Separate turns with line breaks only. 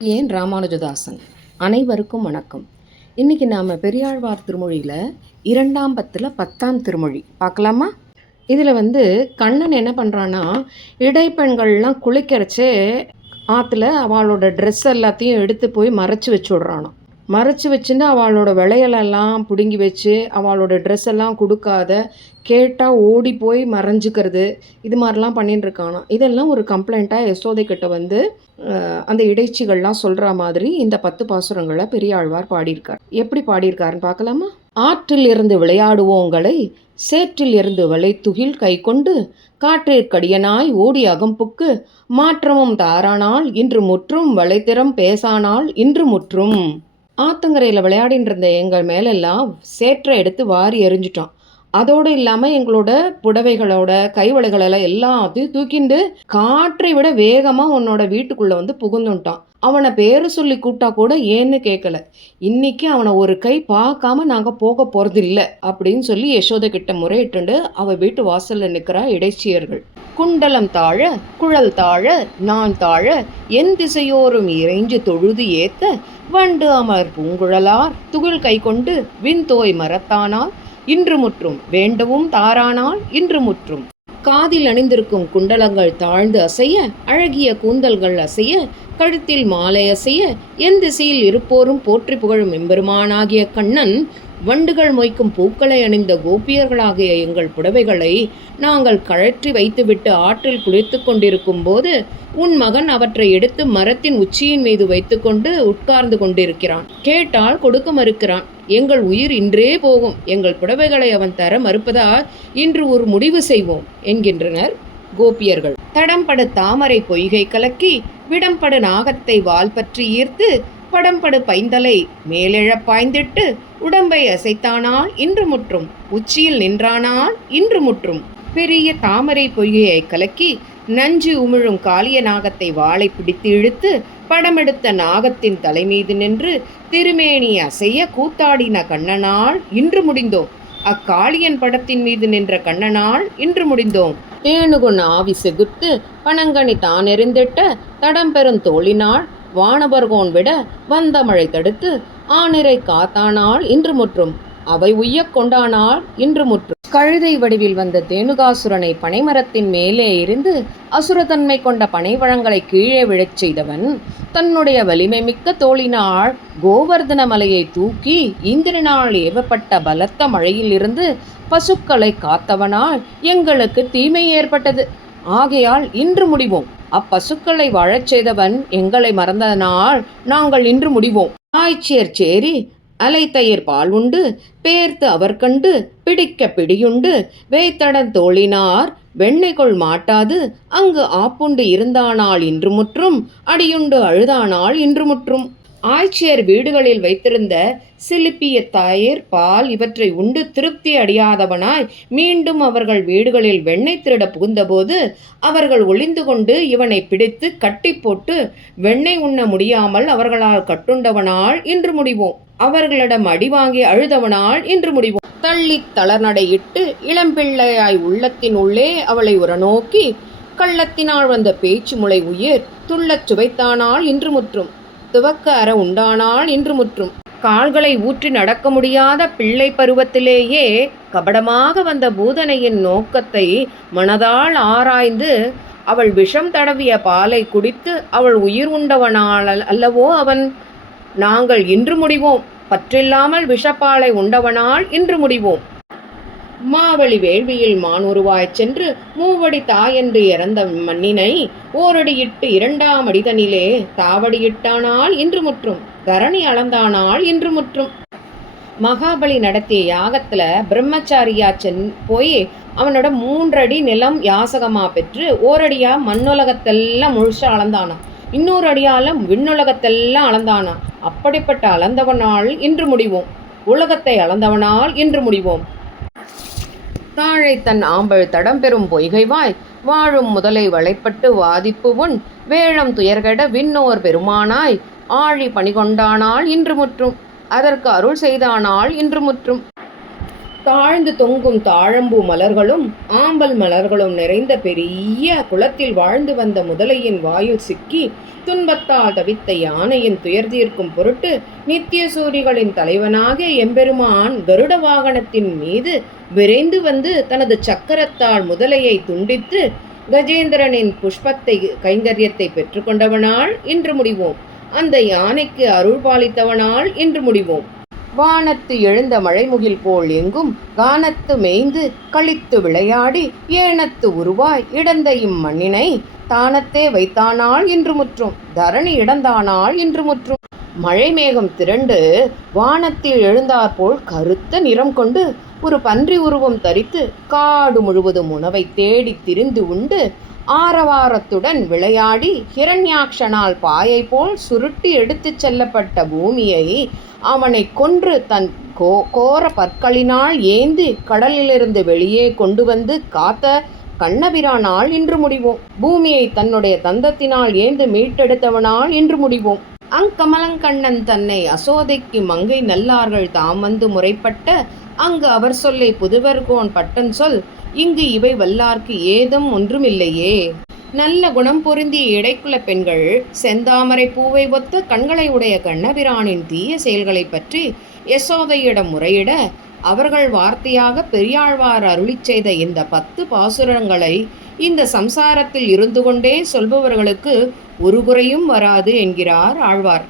ஏன் ராமானுஜதாசன்? அனைவருக்கும் வணக்கம். இன்றைக்கி நாம் பெரியாழ்வார் திருமொழியில் இரண்டாம் பத்தில் பத்தாம் திருமொழி. பார்க்கலாமா? இதில் வந்து கண்ணன் என்ன பண்ணுறான்னா இடைப்பெண்கள்லாம் குளிக்கிறச்சே ஆற்றுல அவளோட ட்ரெஸ் எல்லாத்தையும் எடுத்து போய் மறைச்சி வச்சு விட்றானோ மறைச்சி வச்சுட்டு அவளோட விளையலெல்லாம் பிடுங்கி வச்சு அவளோட ட்ரெஸ் எல்லாம் கொடுக்காத கேட்டால் ஓடி போய் மறைஞ்சிக்கிறது இது மாதிரிலாம் பண்ணிட்டு இருக்கானா இதெல்லாம் ஒரு கம்ப்ளைண்ட்டாக யசோதை கிட்ட வந்து அந்த இடைச்சிகள்லாம் சொல்கிற மாதிரி இந்த பத்து பாசுரங்களை பெரியாழ்வார் பாடியிருக்கார். எப்படி பாடியிருக்காருன்னு பார்க்கலாமா? ஆற்றில் இருந்து விளையாடுவோங்களை சேற்றில் இருந்து வளைத்துகில் கை கொண்டு காற்றிற்கடியனாய் ஓடி அகம்புக்கு மாற்றமும் தாரானால் இன்று முற்றும் வளைத்திறம் பேசானால் இன்று முற்றும். ஆத்தங்கரையில் விளையாடின்னு இருந்த எங்கள் மேலெல்லாம் சேற்றை எடுத்து வாரி எறிஞ்சிட்டோம் அதோடு இல்லாமல் எங்களோட புடவைகளோட கைவளைகளெல்லாம் எல்லாத்தையும் தூக்கிண்டு காற்றை விட வேகமாக உன்னோட வீட்டுக்குள்ளே வந்து புகுந்துட்டான். அவனை பேரை சொல்லி கூப்பிட்டா கூட ஏன்னு கேட்கல இன்னைக்கு அவனை ஒரு கை பார்க்காம நாங்கள் போக போகிறது இல்லை அப்படின்னு சொல்லி யசோதை கிட்ட முறையிட்டுண்டு அவ வீட்டு வாசலில் நிற்கிறா இடைச்சியர்கள். குண்டலம் தாழ குழல் தாழ நான் தாழ என் திசையோரும் இறைஞ்சு தொழுது ஏத்த வண்டு அமர் பூங்குழலார் துகில் கை கொண்டு விண்தோய் மரத்தானால் இன்று முற்றும் வேண்டவும் தாரானால் இன்று முற்றும் காதில் அணிந்திருக்கும் குண்டலங்கள் தாழ்ந்து அசைய அழகிய கூந்தல்கள் அசைய கழுத்தில் மாலை அசைய எந்த திசையில் இருப்போரும் போற்றி புகழும் எம்பெருமானாகிய கண்ணன் வண்டுகள் மொய்க்கும் பூக்களை அணிந்த கோபியர்களாகிய எங்கள் புடவைகளை நாங்கள் கழற்றி வைத்துவிட்டு ஆற்றில் குளித்து கொண்டிருக்கும் போது உன் மகன் அவற்றை எடுத்து மரத்தின் உச்சியின் மீது வைத்துக்கொண்டு உட்கார்ந்து கொண்டிருக்கிறான். கேட்டால் கொடுக்க மறுக்கிறான். எங்கள் உயிர் இன்றே போகும். எங்கள் புடவைகளை அவன் தர மறுப்பதால் இன்று ஒரு முடிவு செய்வோம் என்கின்றனர் கோபியர்கள். தடம்படு தாமரை பொய்கை கலக்கி விடம்படு நாகத்தை வால் பற்றி ஈர்த்து படம்படு பைந்தலை மேலெழப் பாய்ந்திட்டு உடம்பை அசைத்தானால் இன்று முற்றும் உச்சியில் நின்றானால் இன்று முற்றும். பெரிய தாமரை பொய்கையை கலக்கி நஞ்சு உமிழும் காளிய நாகத்தை வாளை பிடித்து இழுத்து படமெடுத்த நாகத்தின் தலைமீது நின்று திருமேனி அசைய கூத்தாடின கண்ணனால் இன்று முடிந்தோம். அக்காளியன் படத்தின் மீது நின்ற கண்ணனால் இன்று முடிந்தோம். தேனுகுண ஆவி செகுத்து பனங்கனி தான் எறிந்திட்ட தடம்பெரும் தோழினாள் வானபர்கோன் விட வந்த மழை தடுத்து ஆனிரை காத்தானால் இன்று முற்றும் அவை உய்ய கொண்டானால் இன்று முற்றும். கழுதை வடிவில் வந்த தேனுகாசுரனை பனைமரத்தின் மேலே இருந்து அசுரத்தன்மை கொண்ட பனைவழங்களை கீழே விழச் செய்தவன் தன்னுடைய வலிமை மிக்க தோளினால் கோவர்தன மலையை தூக்கி இந்திரனால் ஏவப்பட்ட பலத்த மழையிலிருந்து பசுக்களை காத்தவனால் எங்களுக்கு தீமை ஏற்பட்டது. ஆகையால் இன்று முடிவோம். அப்பசுக்களை வாழச் செய்தவன் எங்களை மறந்ததனால் நாங்கள் இன்று முடிவோம். ஆய்ச்சியர் சேரி அலைத்தயிர் பால் உண்டு பேர்த்து அவர் கண்டு பிடிக்க பிடியுண்டு வேய்த்தடன் தோழினார் வெண்ணெய்கொள் மாட்டாது அங்கு ஆப்புண்டு இருந்தானால் இன்று முற்றும் அடியுண்டு அழுதானால் இன்று முற்றும் ஆய்ச்சியர் வீடுகளில் வைத்திருந்த சிலிப்பிய தயிர் பால் இவற்றை உண்டு திருப்தி அடையாதவனாய் மீண்டும் அவர்கள் வீடுகளில் வெண்ணெய் திருட புகுந்தபோது அவர்கள் ஒளிந்து கொண்டு இவனை பிடித்து கட்டி போட்டு வெண்ணெய் உண்ண முடியாமல் அவர்களால் கட்டுண்டவனால் இன்று முடிவோம். அவர்களிடம் அடி வாங்கி அழுதவனால் இன்று முடிவோம். தள்ளி தளர்நடையிட்டு இளம்பிள்ளையாய் உள்ளத்தின் உள்ளே அவளை உரநோக்கி கள்ளத்தினால் வந்த பேச்சு முளை உயிர் துள்ளச் சுவைத்தானால் இன்று முற்றும். துவக்க அற உண்டானால் இன்று முற்றும். கால்களை ஊற்றி நடக்க முடியாத பிள்ளை பருவத்திலேயே கபடமாக வந்த பூதனையின் நோக்கத்தை மனதால் ஆராய்ந்து அவள் விஷம் தடவிய பாலை குடித்து அவள் உயிர் உண்டவனால் அல்லவோ அவன் நாங்கள் இன்று முடிவோம். பற்றில்லாமல் விஷப்பாலை உண்டவனால் இன்று முடிவோம். மாவழி வேள்வியில் மான் உருவாய் சென்று மூவடி தாயென்று இறந்த மண்ணினை ஓரடியிட்டு இரண்டாம் அடிதனிலே தாவடியிட்டானால் இன்று முற்றும் தரணி அளந்தானால் இன்று முற்றும் மகாபலி நடத்திய யாகத்துல பிரம்மச்சாரியா சென் போய் அவனோட மூன்றடி நிலம் யாசகமா பெற்று ஓரடியா மண்ணுலகத்தெல்லாம் முழுசா அளந்தானான் இன்னொரு அடியால விண்ணுலகத்தெல்லாம் அளந்தானான் அப்படிப்பட்ட அளந்தவனால் இன்று முடிவோம். உலகத்தை அளந்தவனால் இன்று முடிவோம். தாழை தன் ஆம்பல் தடம் பெறும் பொய்கைவாய். வாழும் முதலை வளைப்பட்டு வாதிப்பு உன். வேழம் துயர்கட விண்ணோர் பெருமானாய். ஆழி பணிகொண்டானால் இன்று முற்றும். அதற்கு அருள் செய்தானால் இன்று முற்றும். தாழ்ந்து தொங்கும் தாழம்பூ மலர்களும் ஆம்பல் மலர்களும் நிறைந்த பெரிய குளத்தில் வாழ்ந்து வந்த முதலையின் வாயில் சிக்கி துன்பத்தால் தவித்த யானையின் துயர் தீர்க்கும் பொருட்டு நித்திய சூரிகளின் தலைவனாக எம்பெருமான் கருட வாகனத்தின் மீது விரைந்து வந்து தனது சக்கரத்தால் முதலையை துண்டித்து கஜேந்திரனின் புஷ்பத்தை கைங்கரியத்தை பெற்றுக்கொண்டவனால் இன்று முடிவோம். அந்த யானைக்கு அருள் பாலித்தவனால் இன்று முடிவோம். வானத்து எழுந்த மழைமுகில் போல் எங்கும் கானத்து மேய்ந்து கழித்து விளையாடி ஏனத்து உருவாய் இடந்த இம்மண்ணினை தானத்தே வைத்தானால் இன்று முற்றும் தரணி இடந்தானால் இன்று முற்றும். மழை மேகம் திரண்டு வானத்தில் எழுந்தாற்போல் கருத்த நிறம் கொண்டு ஒரு பன்றி உருவம் தரித்து காடு முழுவதும் உணவை தேடி திரிந்து உண்டு ஆரவாரத்துடன் விளையாடி ஹிரண்யாக்ஷனால் பாயை போல் சுருட்டி எடுத்துச் செல்லப்பட்ட பூமியை அவனை கொன்று தன் கோ கோர பற்களினால் ஏந்தி கடலிலிருந்து வெளியே கொண்டு வந்து காத்த கண்ணபிரானால் இன்று முடிவோம். பூமியை தன்னுடைய தந்தத்தினால் ஏந்து மீட்டெடுத்தவனால் இன்று முடிவோம். அங்கமலங்கண்ணன் தன்னை அசோதைக்கு மங்கை நல்லார்கள் தாம் வந்து முறைப்பட்ட அங்கு அவர் சொல்லை புதுவர்கோன் பட்டன் சொல் இங்கு இவை வல்லார்க்கு ஏதும் ஒன்றுமில்லையே. நல்ல குணம் பொருந்திய இடைக்குல பெண்கள் செந்தாமரை பூவை ஒத்த கண்களை உடைய கண்ணபிரானின் தீய செயல்களை பற்றி யசோதையிடம் முறையிட அவர்கள் வார்த்தையாக பெரியாழ்வார் அருளிச் செய்த இந்த பத்து பாசுரங்களை இந்த சம்சாரத்தில் இருந்து கொண்டே சொல்பவர்களுக்கு ஒரு குறையும் வராது என்கிறார் ஆழ்வார்.